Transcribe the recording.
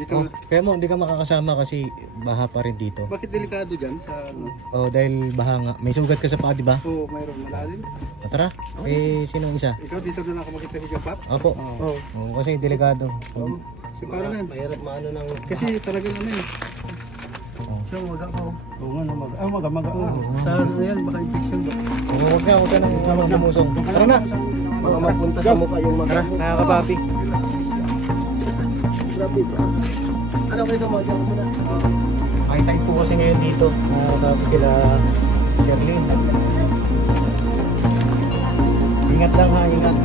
Dito. Oh, kaya mo, hindi ka makakasama kasi baha pa rin dito. Bakit delikado dyan sa ano? Oh, dahil baha nga. May sugat ka sa paa, di ba? Oo, mayroon malalim. O, tara. Eh, sino ang isa? Ikaw dito na lang ako makita ni Pat. Opo. Oo. Oh, kasi delikado. Oo. Si parang yan. Mahirap maano ng... Kasi talagang ano yun. Oh. Siya maga ko. Oo nga, maga. Ah, maga. Oo. Sa ano yan, baka infection ba? Oh, huwag ka nang lumusong. Tara na. Baka mapunta sa mukha yung mga... Tara, nakakapapi. Grabe bro. Ano kayo naman? Diyan muna. High tide po kasi ngayon dito. Nakakapapi kila Sherlyn. Ingat lang ha, ingat.